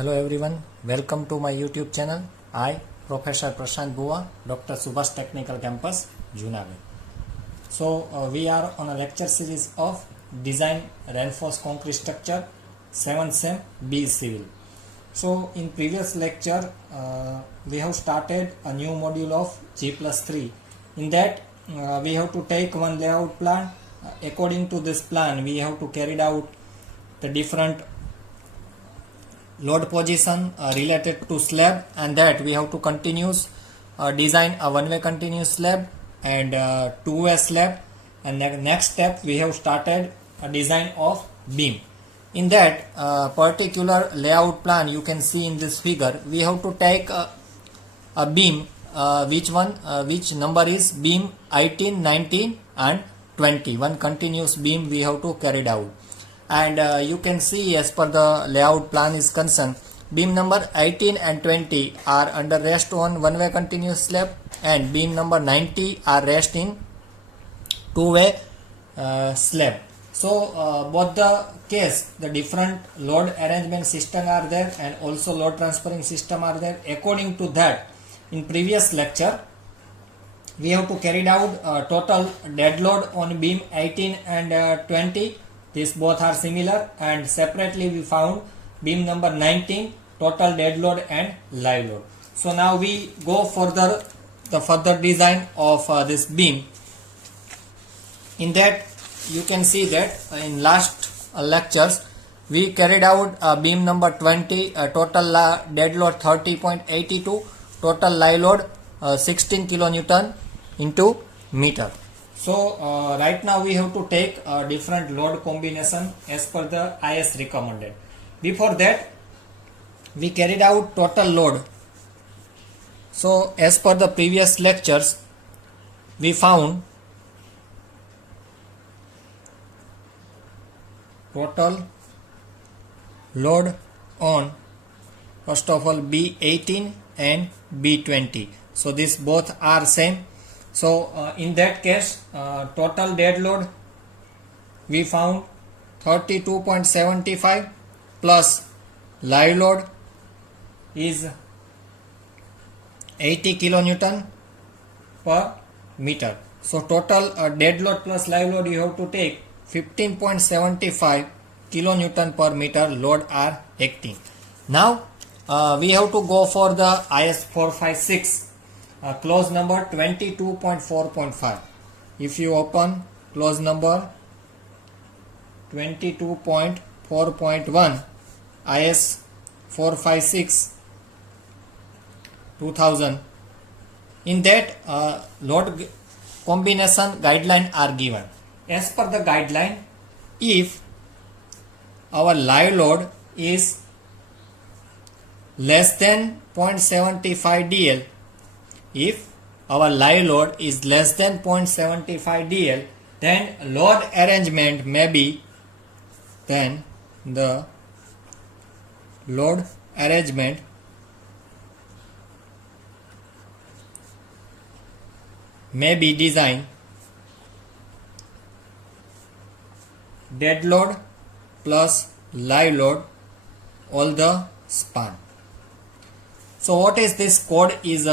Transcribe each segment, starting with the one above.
Hello everyone, welcome to my YouTube channel. I, Professor Prashant Bua, Dr. Subhash Technical Campus, Junagadh. So we are on a lecture series of Design Reinforced Concrete Structure 7th Sem B Civil. So in previous lecture we have started a new module of G+3. In that we have to take one layout plan. According to this plan we have to carry out the different load position related to slab, and that we have to design a one-way continuous slab and two-way slab, and next step we have started a design of beam. In that particular layout plan you can see in this figure, we have to take a beam which number is beam 18, 19 and 20. One continuous beam we have to carry out. And you can see, as per the layout plan is concerned, beam number 18 and 20 are under rest on one-way continuous slab, and beam number 90 are rest in two-way slab. So both the case, the different load arrangement system are there and also load transferring system are there. According to that, in previous lecture we have to carry out total dead load on beam 18 and 20. These both are similar, and separately we found beam number 19 total dead load and live load. So now we go further the further design of this beam. In that you can see that in last lectures we carried out beam number 20, total dead load 30.82, total live load 16 kilonewton into meter. So right now we have to take a different load combination as per the IS recommended. Before that we carried out total load. So as per the previous lectures we found total load on first of all B18 and B20. So these both are same. So in that case total dead load we found 32.75 plus live load is 80 kilonewton per meter. So total dead load plus live load you have to take 15.75 kilonewton per meter load are acting. Now we have to go for the IS 456 clause number 22.4.5. If you open clause number 22.4.1 IS 456 2000, in that load combination guideline are given. As per the guideline, if our live load is less than 0.75 DL, if our live load is less than 0.75 DL, then load arrangement may be, then the load arrangement may be designed dead load plus live load all the span. So what is this code is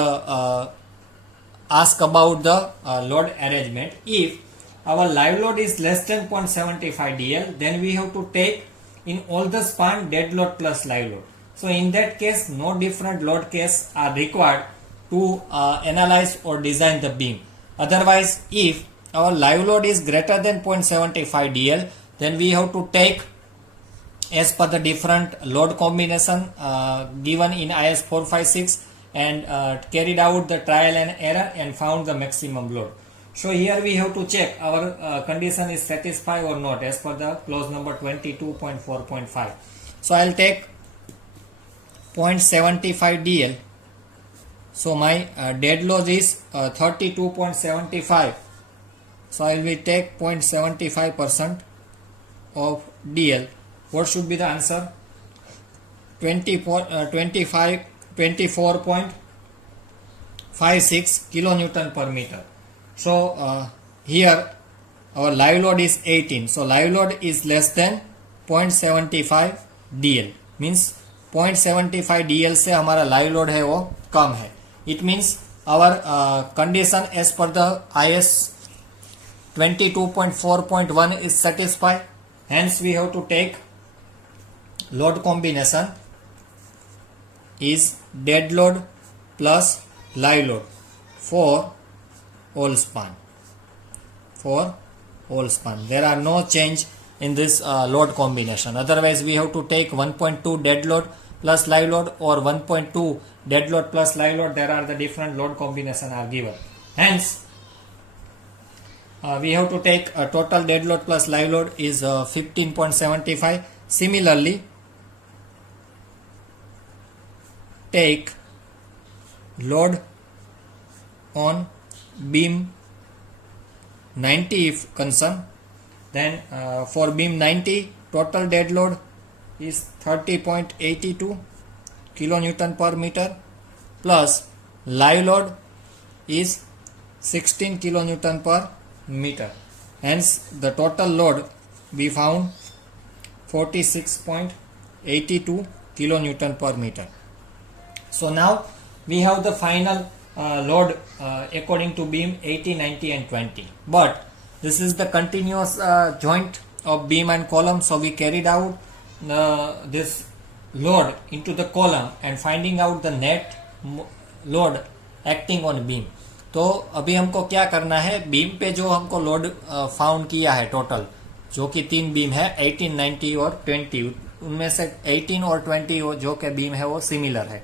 ask about the load arrangement. If our live load is less than 0.75 DL, then we have to take in all the span dead load plus live load. So in that case no different load case are required to analyze or design the beam. Otherwise, if our live load is greater than 0.75 DL, then we have to take as per the different load combination given in IS 456 and carried out the trial and error and found the maximum load. So here we have to check our condition is satisfied or not as per the clause number 22.4.5. So I will take 0.75 DL. So my dead load is 32.75. So I will take 0.75% of DL. What should be the answer? 24.56 kilonewton per meter. So here our live load is 18. So live load is less than 0.75 DL, means 0.75 DL से हमारा live load है वो कम है. It means our condition as per the IS 22.4.1 is satisfied. Hence we have to take load combination is dead load plus live load for all span. There are no change in this load combination. Otherwise we have to take 1.2 dead load plus live load or 1.2 dead load plus live load. There are the different load combination are given. Hence we have to take a total dead load plus live load is 15.75. Similarly, take load on beam 90 if concerned. Then for beam 90 total dead load is 30.82 kilonewton per meter plus live load is 16 kilonewton per meter. Hence the total load we found 46.82 kilonewton per meter. So now we have the final load according to beam 80, 90 and 20. But this is the continuous joint of beam and column. So we carried out this load into the column and finding out the net load acting on beam. तो अभी हमको क्या करना है, beam पे जो हमको load found किया है टोटल, जो कि 3 बीम है 18, 90 और 20, उनमें से 18 और 20 जो के बीम है वो सिमिलर है.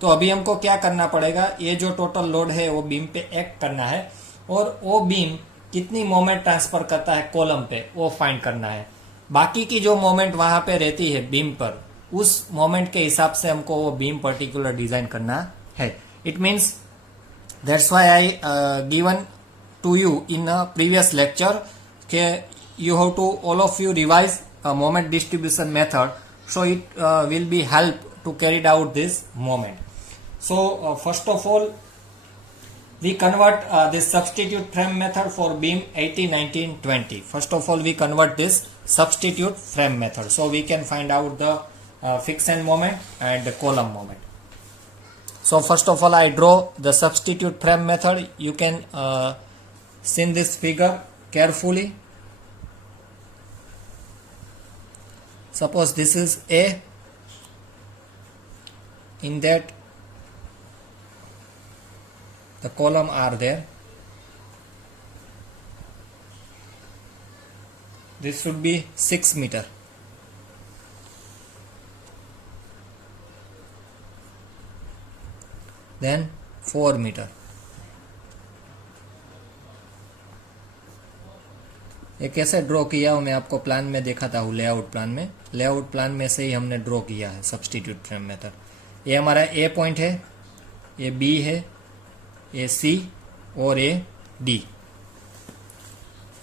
तो अभी हमको क्या करना पड़ेगा, ये जो टोटल लोड है वो बीम पे एक्ट करना है और वो बीम कितनी मोमेंट ट्रांसफर करता है कॉलम पे वो फाइंड करना है. बाकी की जो मोमेंट वहां पे रहती है बीम पर, उस मोमेंट के हिसाब से हमको वो बीम पर्टिकुलर डिजाइन करना है. It means that's why I given to you in a previous lecture के you have to all of you revise moment distribution method, so it will be help to carry out this moment. So first of all we convert this substitute frame method for beam 80, 90 and 20. First of all we convert this substitute frame method, so we can find out the fixed end moment and the column moment. So first of all I draw the substitute frame method. You can see this figure carefully. Suppose this is A, in that the column are there. This should be 6 meter. Then 4 meter. ये कैसे draw किया मैं आपको plan में देखा था, layout plan में से ही हमने ड्रॉ किया है सब्स्टिट्यूट फ्रेम मेथड. ये हमारा ए पॉइंट है, ये बी है, ए सी और A D.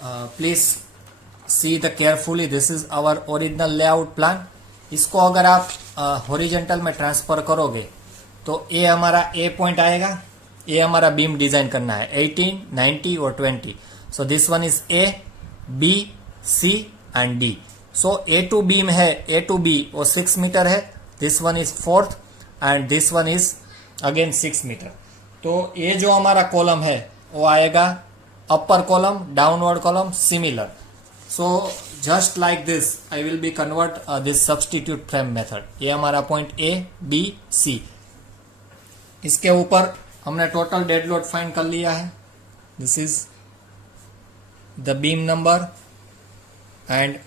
Please see the carefully, this is our original layout plan. इसको अगर आप हॉरिजॉन्टल में ट्रांसफर करोगे तो ए हमारा ए पॉइंट आएगा. ए हमारा बीम डिजाइन करना है 18, 90 और 20. So this one is A, B, C and D. So A to beam है, ए टू बी वो 6 मीटर है. This one is 4th and this one is again 6 metre. तो ये जो हमारा कॉलम है वो आएगा upper column, downward column similar. So just like this I will be convert this substitute frame method. ये हमारा पॉइंट ए, बी, सी. इसके ऊपर हमने टोटल डेड लोड फाइंड कर लिया है. This is the beam number and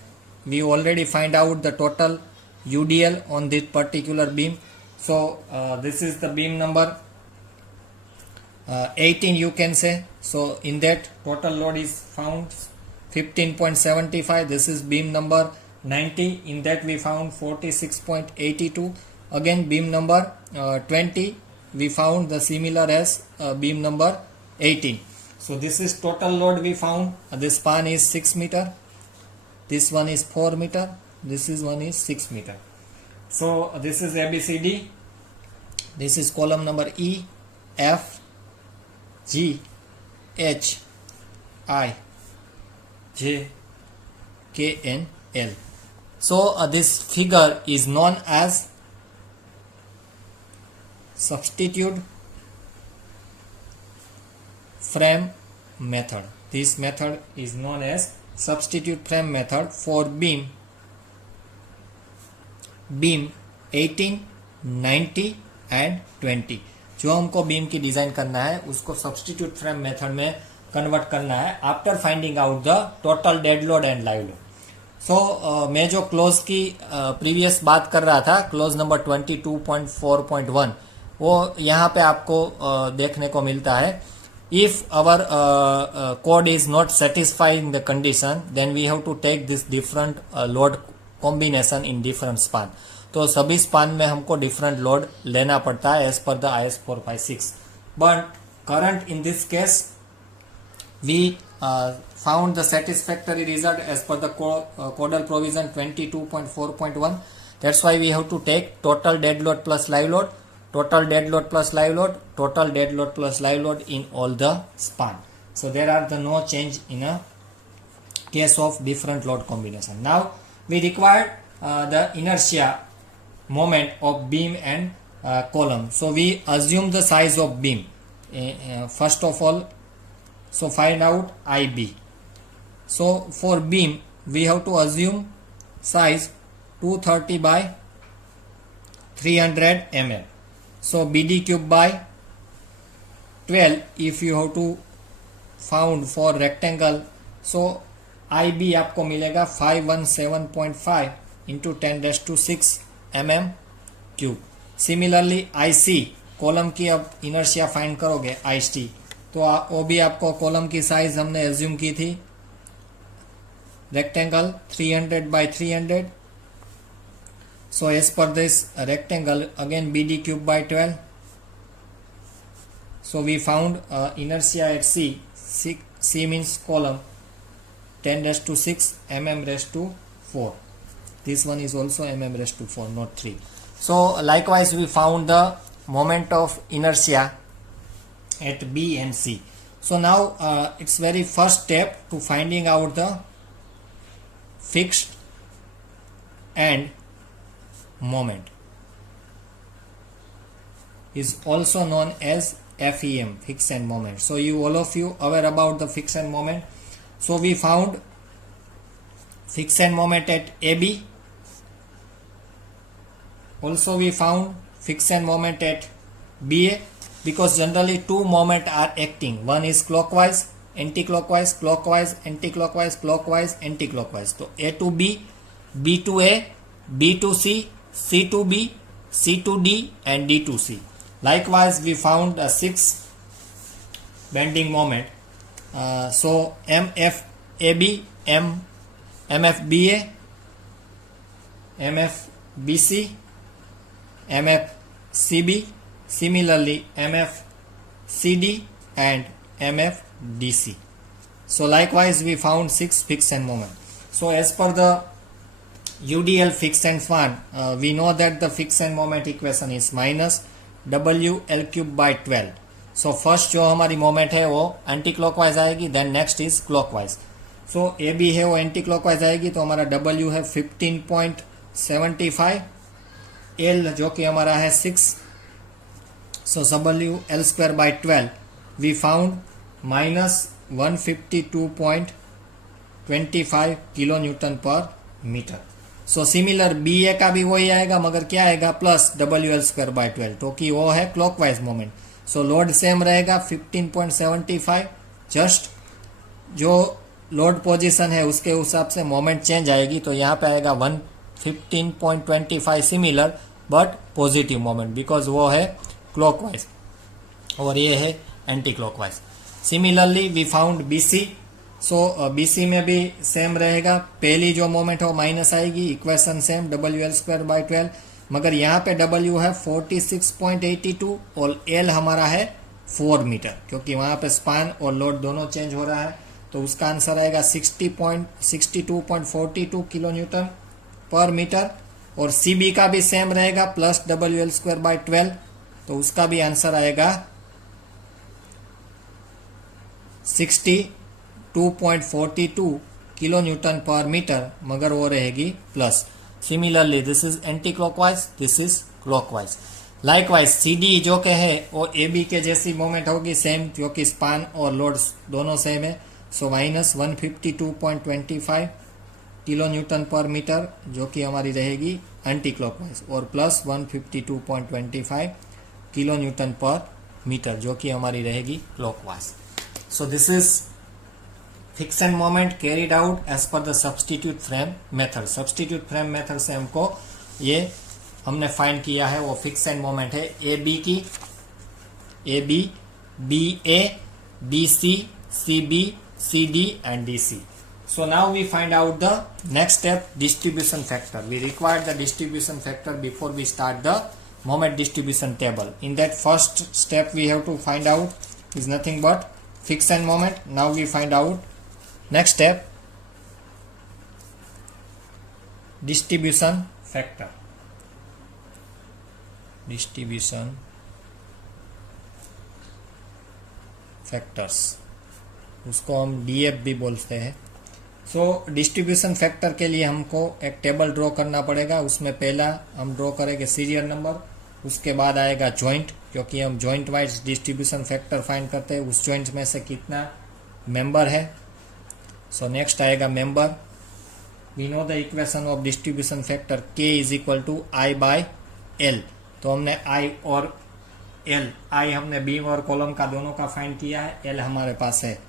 we already find out the total UDL on this particular beam. So this is the beam number 18 you can say. So in that total load is found 15.75. This is beam number 90. In that we found 46.82. Again beam number 20 we found the similar as beam number 18. So this is total load we found. This span is 6 meter. This one is 4 meter. This is one is 6 meter. So this is ABCD. This is column number E, F, G, H, I, J, K and L. So this figure is known as substitute frame method. This method is known as substitute frame method for beam 18, 90 and 20. जो हमको beam की design करना है उसको substitute frame method में convert करना है after finding out the total dead load and live load. So मैं जो क्लोज की प्रीवियस बात कर रहा था, क्लोज नंबर 22.4.1, वो यहाँ पे आपको देखने को मिलता है. If our code is not satisfying the condition then we have to take this different load combination in different span. तो सभी स्पान में हमको डिफरेंट लोड लेना पड़ता है as per the IS 456. But current in this case we found the satisfactory result as per the codal provision 22.4.1. That's why we have to take total dead load plus live load, total dead load plus live load, total dead load plus live load in all the span. So there are the no change in a case of different load combination. Now we require the inertia moment of beam and column. So we assume the size of beam. First of all, so find out IB. So for beam we have to assume size 230 by 300 mm. So BD cube by 12 if you have to found for rectangle. So IB आपको मिलेगा 517.5 into 10⁻⁶ mm cube. Similarly IC column की अब inertia find करोगे IC, तो वो भी आपको column की साइज हमने एज्यूम की थी rectangle 300 by 300. So as per this rectangle again BD cube by 12. So we found inertia at C means column 10⁻⁶ mm⁻⁴. This one is also mm⁻⁴, not 3. So likewise we found the moment of inertia at B and C. So now it's very first step to finding out the fixed end moment, is also known as FEM, fixed end moment. So you all of you aware about the fixed end moment. So we found fixed end moment at AB. Also we found fixed end moment at BA, because generally two moments are acting. One is clockwise, anti-clockwise, clockwise, anti-clockwise, clockwise, anti-clockwise. तो A to B, B to A, B to C, C to B, C to D and D to C. Likewise we found a 6 bending moment. So MFAB, MFBA, MFBC, MFCB, similarly MFCD and MFDC. So likewise we found 6 fixed end moment. So as per the UDL fixed end span, we know that the fixed end moment equation is minus WL cube by 12. So first जो हमारी moment है वो anti clockwise आएगी, then next is clockwise. So AB है वो anti clockwise आएगी, तो हमारा W है 15.75, L जो कि हमारा है 6. So WL² by 12 we found minus 152.25 kilo newton per metre. So similar BA का भी वही आएगा, मगर क्या आएगा प्लस WL² by 12, तो कि वो है क्लॉकवाइज मोमेंट. सो लोड सेम रहेगा 15.75, जस्ट जो लोड पोजीशन है उसके हिसाब से मोमेंट चेंज आएगी. तो यहाँ पे आएगा 115.25 similar but positive moment, because वो है क्लॉकवाइज और ये है anti clockwise. Similarly we found BC. So BC में भी सेम रहेगा, पहली जो मोमेंट है वो माइनस आएगी, इक्वेशन सेम WL² by 12, मगर यहाँ पे W है 46.82 और L हमारा है 4 मीटर, क्योंकि वहाँ पे स्पान और लोड दोनों चेंज हो रहा है. तो उसका आंसर आएगा 62.42 किलो न्यूटन पर मीटर. और CB का भी सेम रहेगा प्लस WL² by 12, तो उसका भी आंसर आएगा 62.42 किलो न्यूटन पर मीटर, मगर वो रहेगी plus. Similarly, this is anti-clockwise, this is clockwise. Likewise C D जो के है वो ए बी के जैसी मोमेंट होगी सेम, क्योंकि स्पान और लोड दोनों सेम है। So minus 152.25 kilo newton per metre जो कि हमारी रहेगी एंटी क्लॉकवाइज, और plus 152.25 kilo newton per metre जो कि हमारी रहेगी clockwise. So this is fixation moment carried out as per the substitute frame method. Substitute frame method से हमको ये हमने फाइंड किया है, वो फिक्सन मोमेंट है ए बी की, A B, B A, B C, C B, C D and D C. So now we find out the next step, distribution factor. We require the distribution factor before we start the moment distribution table. In that first step we have to find out is nothing but friction moment. Now we find out next step, distribution factor. Distribution factors, उसको हम DF भी बोलते हैं। So distribution factor के लिए हमको एक table draw करना पड़ेगा। उसमें पहला हम ड्रॉ करेंगे सीरियल नंबर, उसके बाद आएगा जॉइंट, क्योंकि हम joint wise distribution factor find करते हैं, उस जॉइंट में से कितना मेंबर है। सो नेक्स्ट आएगा member. We know the equation of distribution factor K is equal to I by L। तो हमने I और L, I हमने बीम और कॉलम का दोनों का फाइंड किया है, L हमारे पास है।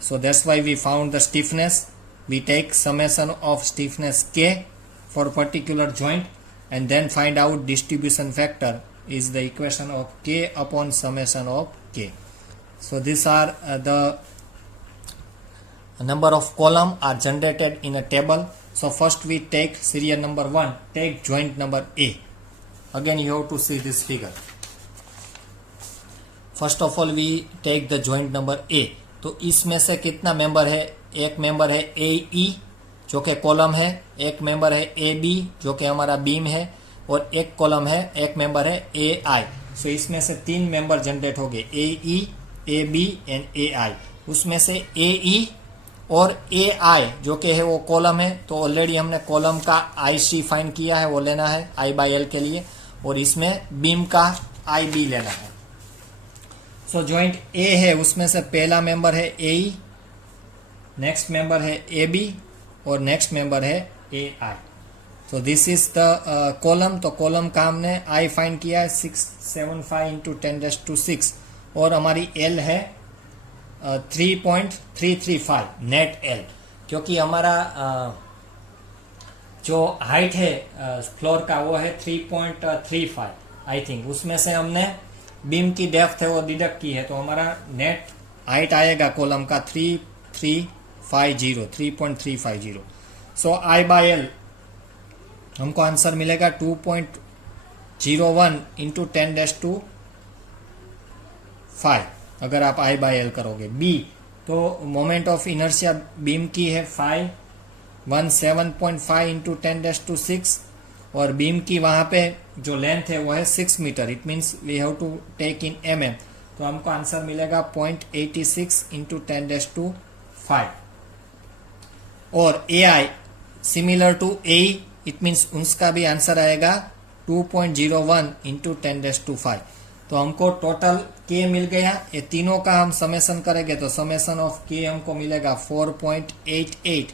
So that's why we found the stiffness. We take summation of stiffness K for particular joint and then find out distribution factor is the equation of K upon summation of K. So these are the number of column are generated in a table. So first we take serial number 1, take joint number A. Again you have to see this figure. First of all we take the joint number A. तो इसमें से कितना member है? एक member है ए ई जो कि column है, एक मेंबर है ए बी जो कि हमारा बीम है, और एक कॉलम है, एक मेंबर है ए आई। सो इसमें से 3 मेंबर जनरेट हो गए, ए ई, ए बी एंड ए आई। उसमें से ए ई और ए आई जो कि है वो कॉलम है, तो ऑलरेडी हमने कॉलम का आई सी फाइंड किया है, वो लेना है आई बाई एल के लिए, और इसमें बीम का आई बी लेना है। सो जॉइंट ए है, उसमें से पहला मेंबर है ए ई, नेक्स्ट मेंबर है ए बी और नेक्स्ट मेंबर है ए आई। तो दिस इज द कॉलम। तो कॉलम का हमने आई फाइंड किया है 675 इंटू 10⁻⁶, और हमारी एल है 3.335 नेट एल, क्योंकि हमारा जो हाइट है फ्लोर का वो है 3.35 आई थिंक। उसमें से हमने बीम की डेप्थ है वो डिडक्ट की है, तो हमारा नेट हाइट आएगा कॉलम का 3.350। सो आई बाई एल हमको आंसर मिलेगा 2.01 इंटू 10⁻⁵ अगर आप आई बाई एल करोगे। बी तो मोमेंट ऑफ इनर्शिया बीम की है 517.5 इंटू 10⁻⁶, और बीम की वहां पे जो लेंथ है वो है 6 metre. It means we have to take in mm, तो हमको आंसर मिलेगा 0.86 इंटू 10⁻⁵। और A I similar to A, it means उसका भी आंसर आएगा 2.01 इंटू 10⁻⁵। तो हमको टोटल के मिल गया। ये तीनों का हम समेशन करेंगे तो समेशन ऑफ के हमको मिलेगा 4.88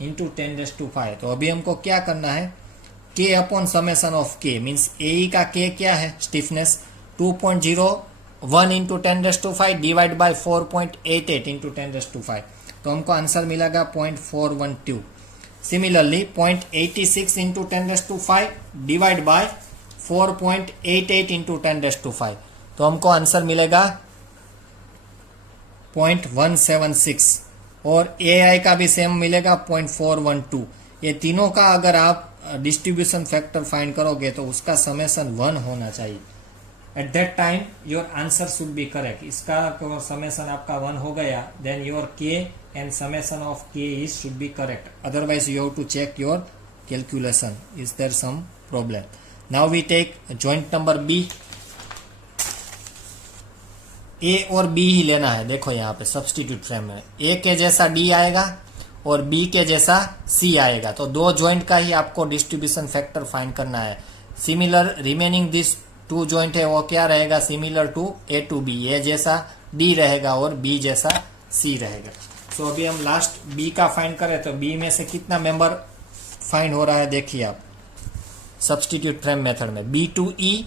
इंटू 10⁻⁵। तो अभी हमको क्या करना है, के अपॉन समेशन ऑफ के मीन्स ए का के क्या है, stiffness 2.01 into 10⁻⁵ divide by 4.88 into 10⁻⁵। तो हमको आंसर मिलेगा 0.412। Similarly 0.86 into 10⁻⁵ divide by 4.88 into 10⁻⁵, तो हमको आंसर मिलेगा 0.176, और ए आई का भी सेम मिलेगा 0.412। ये तीनों का अगर आप डिस्ट्रीब्यूशन फैक्टर फाइंड करोगे तो उसका समेशन 1 होना चाहिए। At that time your answer should be correct. इसका समेशन आपका 1 हो गया, then your K and summation of K is should be correct, otherwise you have to check your calculation, is there some problem. Now we take joint number B. A और B ही लेना है। देखो यहाँ पे substitute frame में ए के जैसा D आएगा और बी के जैसा सी आएगा, तो दो जॉइंट का ही आपको डिस्ट्रीब्यूशन फैक्टर फाइंड करना है। Similar remaining this two joint है वो क्या रहेगा, similar to A to B, A जैसा डी रहेगा और बी जैसा सी रहेगा। सो अभी हम लास्ट बी का फाइंड करें तो बी में से कितना मेंबर फाइंड हो रहा है, देखिए आप सब्स्टिट्यूट फ्रेम मेथड में, B to E,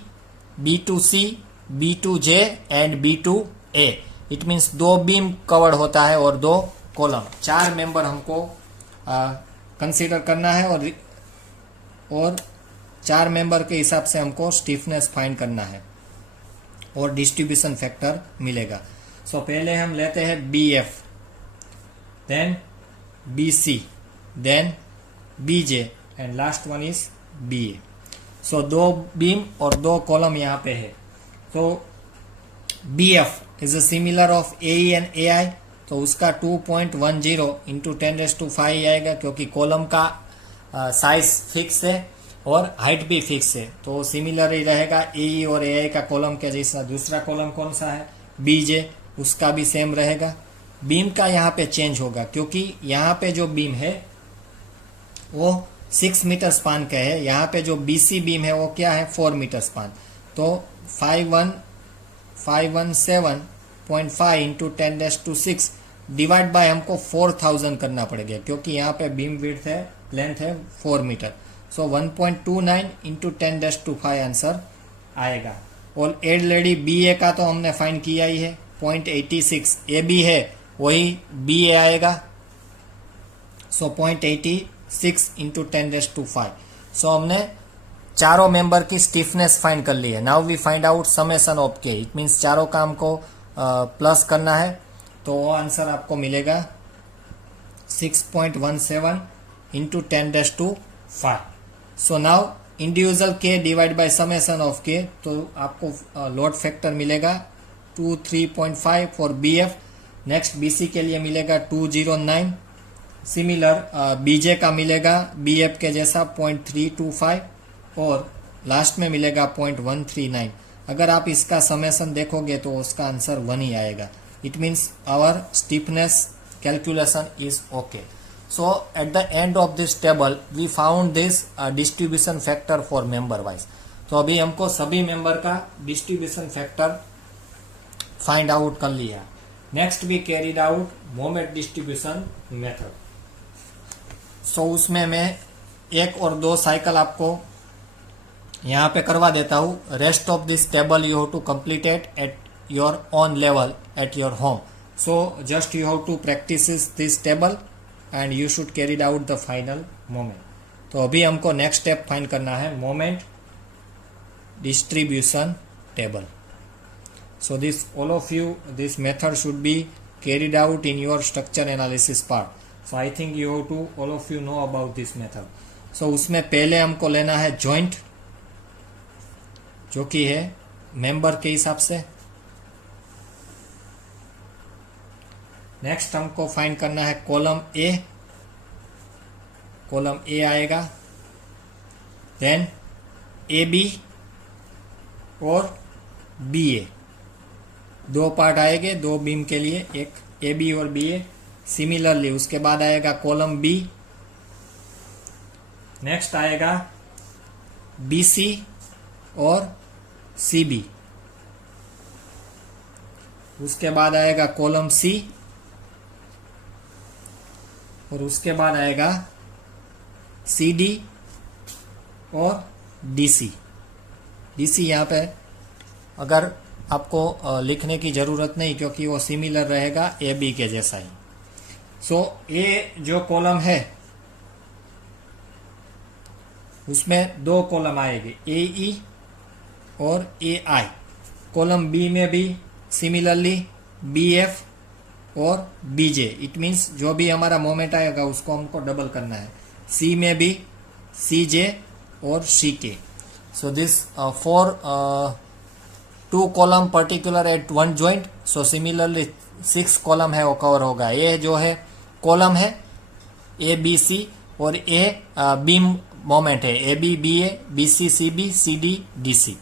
B to C, B to J and B to A. It means 2 beam covered होता है और 2 कॉलम, 4 मेंबर हमको कंसीडर करना है और 4 मेंबर के हिसाब से हमको स्टिफनेस फाइंड करना है और डिस्ट्रीब्यूशन फैक्टर मिलेगा। सो पहले हम लेते हैं B F, then B C, then B J and last one is B A. So 2 beam और 2 कॉलम यहाँ पे है। तो B F is a similar of A E and A I, तो उसका 2.10 इंटू 10⁵ आएगा, क्योंकि कॉलम का साइज फिक्स है और हाइट भी फिक्स है, तो सिमिलर ही रहेगा ए और ए आई का कॉलम के जैसा। दूसरा कॉलम कौन सा है, बीजे, उसका भी सेम रहेगा। बीम का यहाँ पे चेंज होगा, क्योंकि यहाँ पे जो बीम है वो 6 मीटर स्पान का है, यहाँ पे जो बीसी बीम है वो क्या है, 4 मीटर स्पान। तो 517.5 इंटू 10⁶ डिवाइड बाय हमको 4000 करना पड़ेगा, क्योंकि यहाँ पे बीम विड्थ है, लेंथ है 4 मीटर। सो 1.29 इंटू 10⁵ आंसर आएगा। और ऑलरेडी बी ए का तो हमने फाइंड किया ही है, 0.86 ए बी है वही बी ए आएगा। सो 0.86 इंटू 10⁵। सो हमने चारों मेंबर की स्टिफनेस फाइंड कर ली है। Now we find out summation of K, it means चारों का हमको प्लस करना है, तो वो आंसर आपको मिलेगा 6.17 into 10⁵। So now individual K divide by summation of K, तो आपको लोड फैक्टर मिलेगा 23.5 for B F. Next BC के लिए मिलेगा 209, सिमिलर बीजे का मिलेगा बी एफ के जैसा 0.325 और लास्ट में मिलेगा 0.139। अगर आप इसका समेशन देखोगे तो उसका आंसर 1 ही आएगा। It means our stiffness calculation is okay. So at the end of this table we found this distribution factor for member wise. तो अभी हमको सभी मेंबर का डिस्ट्रीब्यूशन फैक्टर फाइंड आउट कर लिया। Next we carried out moment distribution method. So उसमें मैं 1 और 2 साइकिल आपको यहाँ पे करवा देता हूँ। Rest of this table you have to complete it at your own level at your home. So just you have to practice this table and you should carried out the final moment. तो अभी हमको next step find करना है moment distribution table. So this all of you this method should be carried out in your structure analysis part. So I think you have to all of you know about this method. So उसमें पहले हमको लेना है joint, जो कि है member के हिसाब से। नेक्स्ट हमको फाइंड करना है कॉलम ए, कॉलम ए आएगा, देन ए बी और बी ए, 2 पार्ट आएंगे 2 बीम के लिए, एक ए बी और बी ए। सिमिलरली उसके बाद आएगा कॉलम बी, नेक्स्ट आएगा बी सी और सी बी, उसके बाद आएगा कॉलम सी और उसके बाद आएगा सी डी और डी सी। डी सी यहाँ पे अगर आपको लिखने की ज़रूरत नहीं, क्योंकि वो सिमिलर रहेगा ए बी के जैसा ही। सो ए जो कॉलम है उसमें 2 कॉलम आएंगे, ए ई और ए आई। कॉलम बी में भी सिमिलरली बी एफ और बी जे। इट मीन्स जो भी हमारा मोमेंट आएगा उसको हमको डबल करना है। सी में भी सी जे और सी के। So this for 2 column particular at 1 joint. So similarly 6 column है वो कवर होगा। ए जो है कॉलम है ए बी सी और ए बीम मोमेंट है A B B A B C C B C D D C.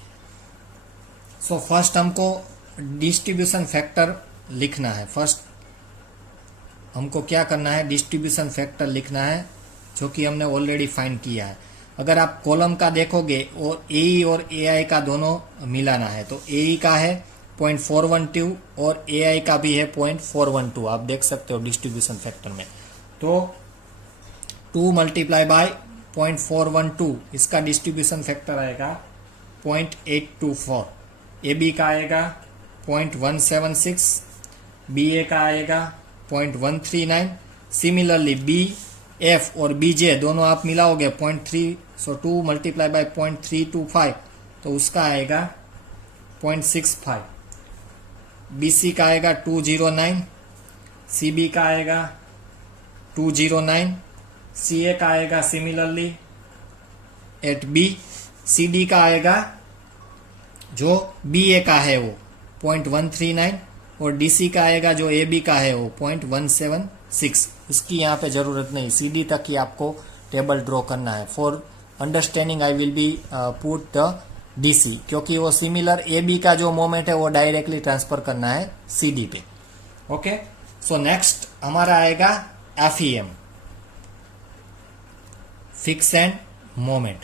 So first हमको डिस्ट्रीब्यूशन फैक्टर लिखना है। फर्स्ट हमको क्या करना है, डिस्ट्रीब्यूशन फैक्टर लिखना है, जो कि हमने ऑलरेडी फाइंड किया है। अगर आप कॉलम का देखोगे और ए और ए आई का दोनों मिलाना है तो ए का है 0.412 और ए आई का भी है 0.412, आप देख सकते हो डिस्ट्रीब्यूशन फैक्टर में। तो 2 मल्टीप्लाई बाय 0.412 इसका डिस्ट्रीब्यूशन फैक्टर आएगा 0.824, ए बी का आएगा 0.176, बी ए का आएगा 0.139। सिमिलरली बी एफ और बी जे दोनों आप मिलाओगे 0.3, सो 2 मल्टीप्लाई बाय 0.325 तो उसका आएगा 0.65। बी सी का आएगा 209, सी बी का आएगा 209, सी ए का आएगा similarly at B, C D का आएगा जो बी ए का है वो 0.139 और डी सी का आएगा जो ए बी का है वो 0.176। इसकी यहाँ पे जरूरत नहीं, सी डी तक ही आपको टेबल ड्रॉ करना है। For understanding I will be put the D C, क्योंकि वो सिमिलर ए बी का जो मोमेंट है वो डायरेक्टली ट्रांसफर करना है सी डी पे। ओके, सो नेक्स्ट हमारा आएगा F E M, fix end moment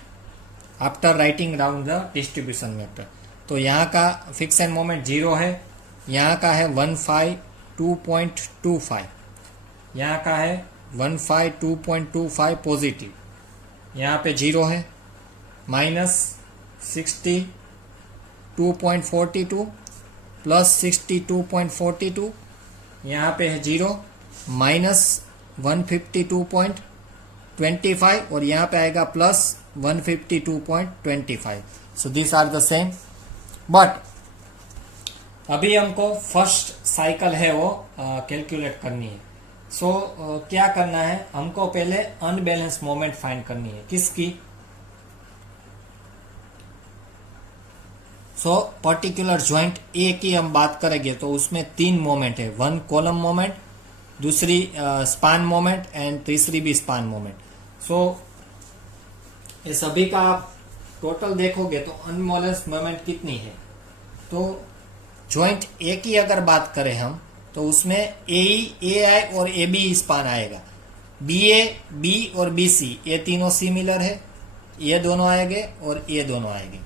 after writing down the distribution vector. तो यहाँ का फिक्स एंड मोमेंट 0 है, यहाँ का है 152.25, यहाँ का है 152.25 पॉजिटिव, यहाँ पे 0 है, -62.42 प्लस 62.42, यहाँ पे है 0, -152.25 और यहाँ पे आएगा plus 152.25। So this are the same, but अभी हमको फर्स्ट साइकिल है वो कैलकुलेट करनी है। सो क्या करना है, हमको पहले अनबैलेंस मोमेंट फाइंड करनी है। किसकी? सो पर्टिकुलर ज्वाइंट ए की हम बात करेंगे तो उसमें 3 मोमेंट है, 1 कॉलम मोमेंट, दूसरी स्पान मोमेंट एंड तीसरी भी स्पान मोमेंट। सो ये सभी का आप टोटल देखोगे तो अनबैलेंस मोमेंट कितनी है। तो ज्वाइंट ए की अगर बात करें हम तो उसमें ए आई और ए बी स्पान आएगा, बी ए बी और बी सी ये तीनों सिमिलर है, ये दोनों आएंगे और ये दोनों आएंगे।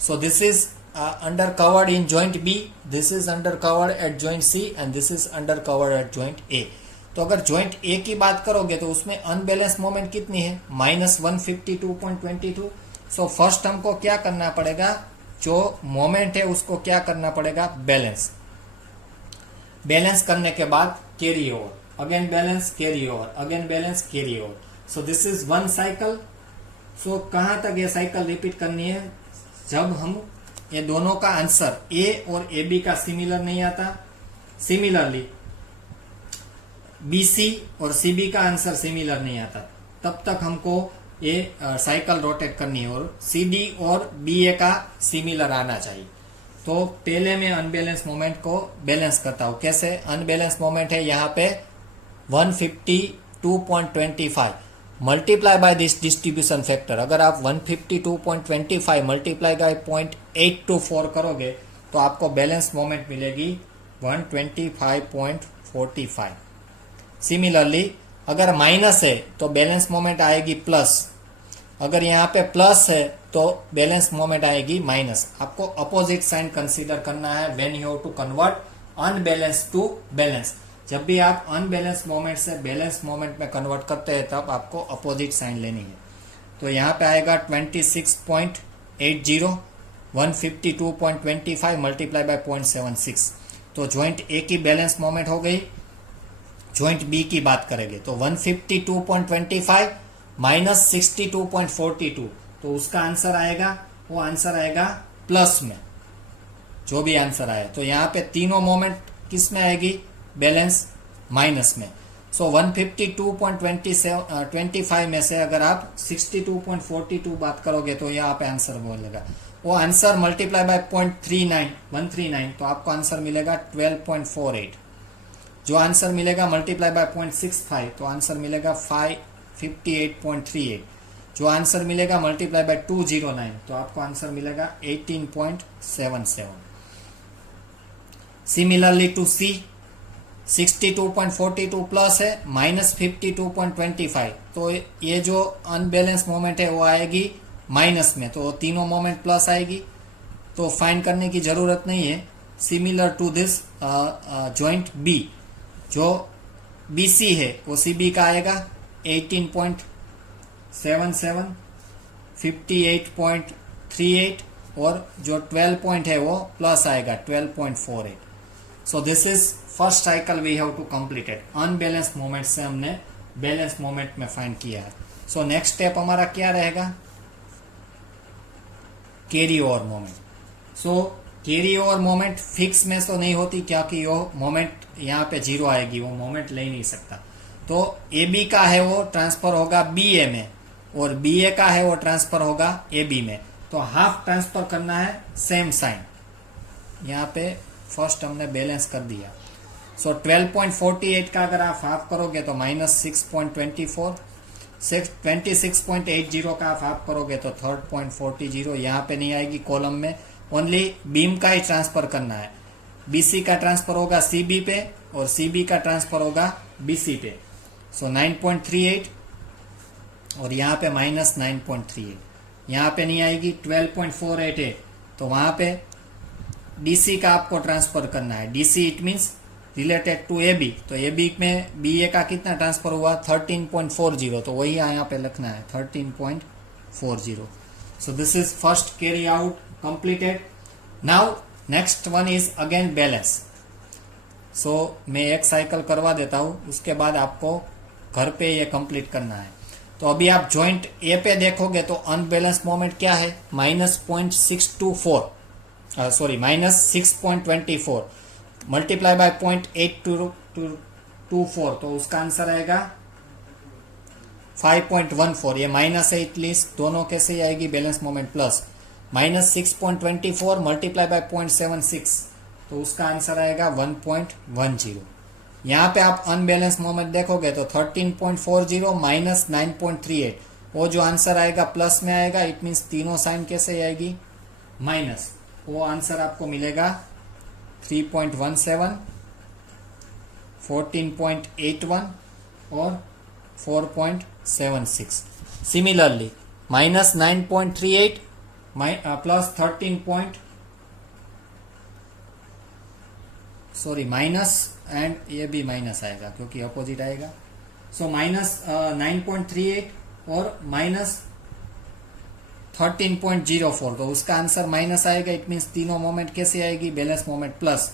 So this is under covered in joint B, this is under covered at joint C and this is under covered at joint A. तो अगर ज्वाइंट ए की बात करोगे तो उसमें अनबैलेंस मोमेंट कितनी है, -152.22। सो फर्स्ट हमको क्या करना पड़ेगा, जो मोमेंट है उसको क्या करना पड़ेगा, बैलेंस। बैलेंस करने के बाद carry over, again balance, carry over, again balance, carry over. So this is 1 cycle. सो कहां तक ये साइकिल रिपीट करनी है, जब हम ये दोनों का आंसर ए और ए बी का सिमिलर नहीं आता, सिमिलरली बी सी और सी बी का आंसर सिमिलर नहीं आता, तब तक हमको ये साइकिल रोटेट करनी है और सी डी और बी ए का सिमिलर आना चाहिए। तो पहले मैं अनबैलेंस मोमेंट को बैलेंस करता हूं। कैसे? अनबैलेंस मोमेंट है यहाँ पे 152.25 multiply by this distribution factor. अगर आप 152.25 मल्टीप्लाई बाय 0.824 करोगे तो आपको बैलेंस मोमेंट मिलेगी 125.45। सिमिलरली अगर माइनस है तो बैलेंस मोमेंट आएगी प्लस, अगर यहाँ पे प्लस है तो बैलेंस मोमेंट आएगी माइनस। आपको अपोजिट साइन कंसीडर करना है when you have to convert unbalance to balance. जब भी आप अनबैलेंस मोमेंट से बैलेंस मोमेंट में कन्वर्ट करते हैं तब आपको अपोजिट साइन लेनी है। तो यहाँ पे आएगा 26.80, 152.25 मल्टीप्लाई बाय 0.76। तो ज्वाइंट ए की बैलेंस मोमेंट हो गई। ज्वाइंट बी की बात करेंगे तो 152.25 माइनस 62.42, तो उसका आंसर आएगा, वो आंसर आएगा प्लस में, जो भी आंसर आए। तो यहाँ पे तीनों मोमेंट किस में आएगी, बैलेंस माइनस में। सो 152.25 में से अगर आप 62.42 बात करोगे तो यहाँ पे आंसर बोलेगा, वो आंसर मल्टीप्लाई बाय 139 तो आपको आंसर मिलेगा 12.48। जो आंसर मिलेगा मल्टीप्लाई बाय 0.65 तो आंसर मिलेगा 558.38। जो आंसर मिलेगा मल्टीप्लाई बाय 209 तो आपको आंसर मिलेगा 18.77। सिमिलरली टू सी, 62.42 प्लस है -52.25, तो ये जो अनबैलेंस मोमेंट है वो आएगी माइनस में, तो तीनों मोमेंट प्लस आएगी, तो फाइंड करने की जरूरत नहीं है। Similar to this joint B, जो BC है वो CB का आएगा 18.77, 58.38 और जो 12 पॉइंट है वो प्लस आएगा 12.48। So this is first cycle we have to completed. Unbalance moment से हमने बैलेंस मोमेंट में फाइंड किया है। सो नेक्स्ट स्टेप हमारा क्या रहेगा? Carry over moment. So carry over moment fix में तो नहीं होती, क्योंकि वो मोमेंट यहाँ पे 0 आएगी, वो मोमेंट ले नहीं सकता। तो AB का है वो ट्रांसफर होगा BA में, और BA का है वो ट्रांसफर होगा AB में। तो हाफ ट्रांसफर करना है, सेम साइन। यहाँ पे फर्स्ट हमने बैलेंस कर दिया। सो 12.48 का अगर आप हाफ करोगे तो -6.24, 26.80 का आप हाफ करोगे तो 3.40। यहाँ पे नहीं आएगी कॉलम में, ओनली बीम का ही ट्रांसफर करना है। BC का ट्रांसफर होगा CB पे और CB का ट्रांसफर होगा BC पे। सो 9.38 और यहाँ पे -9.38, यहाँ पे नहीं आएगी 12.488, तो वहां पे DC का आपको ट्रांसफर करना है। DC it means related to AB, तो AB में BA का कितना ट्रांसफर हुआ 13.40, तो वही यहाँ पे लिखना है 13.40। So this is first carry out completed. Now next one is again balance. So मैं एक साइकिल करवा देता हूँ, उसके बाद आपको घर पे ये कंप्लीट करना है। तो अभी आप जॉइंट ए पे देखोगे तो अनबैलेंस मोमेंट क्या है? -6.24 मल्टीप्लाई बाय 0.8224, तो उसका आंसर आएगा 5.14। ये माइनस है, एटलीस्ट दोनों कैसे आएगी balance moment plus. -6.24 multiply by 0.76, तो उसका आंसर आएगा 1.10। यहाँ पे आप अनबैलेंस मोमेंट देखोगे तो 13.40 माइनस 9.38, वो जो आंसर आएगा प्लस में आएगा। इट मीन्स तीनों साइन कैसे आएगी? माइनस। वो आंसर आपको मिलेगा 3.17, 14.81 और 4.76। Similarly -9.38 plus 13. माइनस एंड ये भी माइनस आएगा क्योंकि अपोजिट आएगा। सो -9.38 और -13.04, तो उसका आंसर माइनस आएगा। इट मीन्स तीनों मोमेंट कैसे आएगी? Balance moment plus,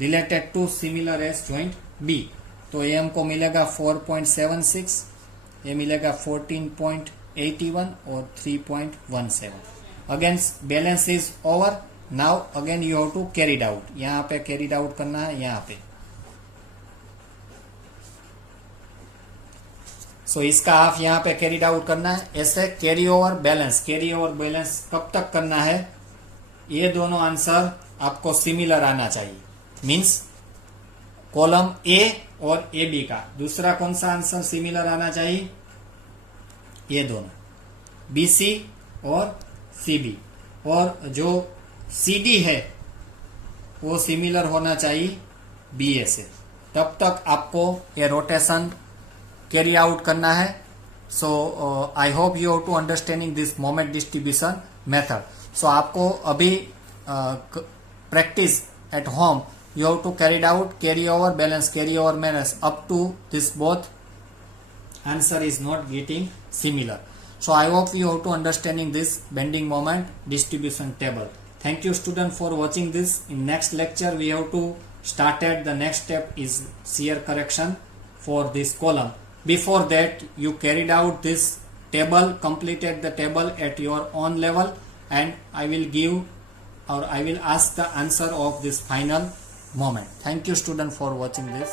related to similar as joint B. तो ये हमको मिलेगा 4.76, ये मिलेगा 14.81 और 3.17। Again balance is over. Now again you have to carried out. यहाँ पे कैरीड आउट करना है, यहाँ पे। सो इसका हाफ यहाँ पे कैरीड आउट करना है। ऐसे कैरी ओवर बैलेंस कब तक करना है? ये दोनों आंसर आपको सिमिलर आना चाहिए। मींस कॉलम ए और ए बी का दूसरा कौन सा आंसर सिमिलर आना चाहिए? ये दोनों, BC और CB, और जो CD है वो सिमिलर होना चाहिए BA से। तब तक आपको ये रोटेशन कैरी आउट करना है। So I hope you have to understanding this moment distribution method. So आपको अभी practice at home, you have to carry out carry over balance up to this both answer is not getting similar. So I hope you have to understanding this bending moment distribution table. Thank you student for watching this. In next lecture we have to start at the next step is shear correction for this column. Before that you carried out this table, completed the table at your own level, and I will give or I will ask the answer of this final moment. Thank you student for watching this.